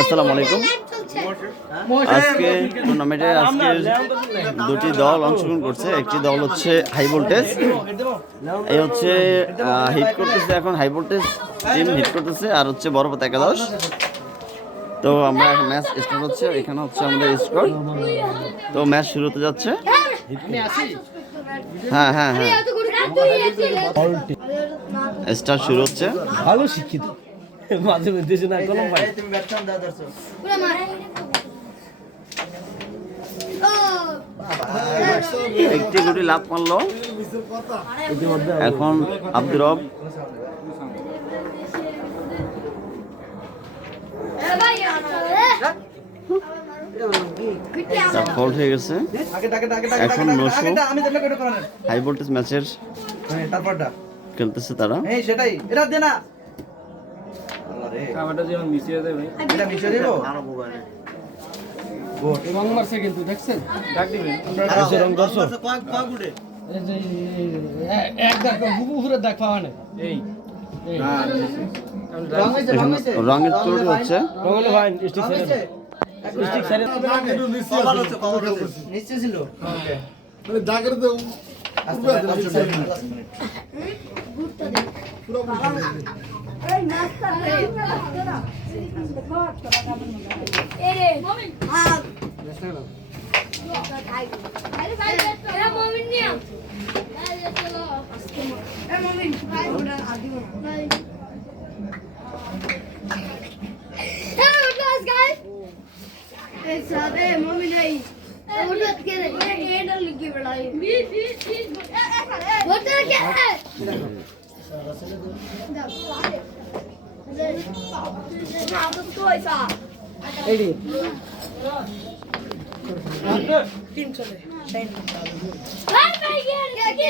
আসসালামু আলাইকুম। আজকে টুর্নামেন্টে দুটি দল অংশগ্রহণ করছে। একটি দল হচ্ছে হাই ভোল্টেজ, এই হচ্ছে হিট করতেছে, এখন হাই ভোল্টেজ টিম হিট করতেছে, আর হচ্ছে বড়পতা একাদশ। তো আমরা এখন ম্যাচ স্টার্ট হচ্ছে, এখানে হচ্ছে আমাদের স্কোর। তো ম্যাচ শুরু হতে যাচ্ছে। হ্যাঁ হ্যাঁ হ্যাঁ, স্টার্ট শুরু হচ্ছে। ভালো শিক্ষিত মাঝে মধ্যে না কলম ভাই একটি গুটি লাভ মারলো। এখন আব্দুর রব ফল্ট হয়ে গেছে। এখন নশো হাই ভোল্টেজ ম্যাচের খেলতেছে তারা। সেটাই এটা দে না খাবারটা যেমন মিশিয়ে দেবে এটা মিশিয়ে দেব রং মারছে কিন্তু দেখছেন ডাক দিবেন রং করছো কয় গুড়ে এই যে এক দাগ উপরে দাগ পাওয়া না এই রঙের চোট হচ্ছে। রং হলো ভাই স্টিক ছেড়ে স্টিক ছেড়ে নিচে ছিল ওকে মানে দাগের দাও এই নাস্তা এরে মমি হ্যাঁ আরে ভাই এরা মমি নিয়া আরে চলো এ মমি ভাই ওটা আদি ভাই হ্যালো ক্লাস গাইস এই সাদে মমি নাই ওটা কে এটা লিখে বড়াই বি ওটা কে এডি টিম চলে ভাই ভাই কে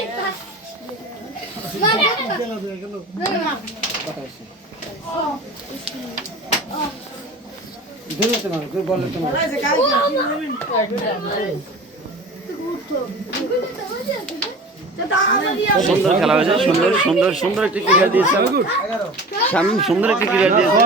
সুন্দর খেলা হয়েছে, সুন্দর সুন্দর সুন্দর একটি ক্লিয়ার দিয়েছে শামীম, সুন্দর একটি ক্লিয়ার দিয়েছে।